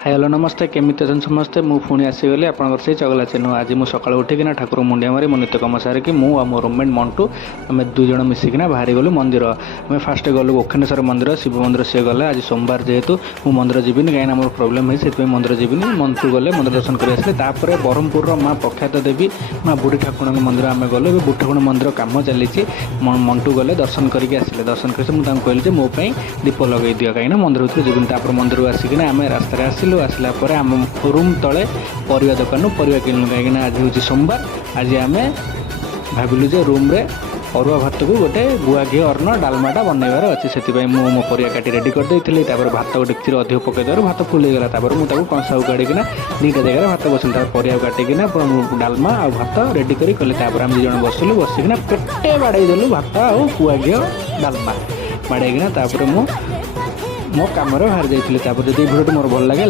Hi hello नमस्ते केमिति अछन समस्ते मु पुणी आसीगली आपनकर से चगला चेनु आज मु सकाळ उठिकिना ठाकुर मुंडिया मारी मो नित्य कम सारिकी मु आ मो रूममेट मंटू आमे दुई जण मिसिकिना बाहरी गलु मंदिर आमे फास्ट गलु ओखनेश्वर मंदिर शिव मंदिर से गले आज सोमवार जेहेतु मु मंदिर जीविनी कहीं मोर प्रोब्लेम है से मंदिर जीविनी मंटू गले मंदिर दर्शन कर आसले तापर ब्रह्मपुर माँ प्रख्यात देवी माँ बुढ़ी ठाकुर मंदिर आम गलु बुढ़ी ठाकुर मंदिर कम चली मंटू गले दर्शन करके आसिले दर्शन कर मुझे कहली मो दीप लगे दियो कहीं मंदिर भर जीविनी मंदिर आसिकिना आम रास्तार आसिलु आसला पर आम रूम तले परिया दुकान परिया किणु कहीं आज हूँ सोमवार आज आम भाविलु जे रूम रे अरुआ भात को गोटे गुआ घी अन्न डालमाटा बनइबार अच्छे से मो परिया काटी रेडी करदे भात डेक्ची अधिक पकईदार भात फुल होगा मुझे कंसा काढ़िकिना दुईटा जगह भात बसली परिया काटिकिना डालमा आ भात रेडी करी कले आम दुई जन बसलु बसिकिना पेटे बाड़े देलु भात आ गुआ घी डालमा बाड़ेकिना मो कम बाहर जाइए भिडियो मोर भल लगे।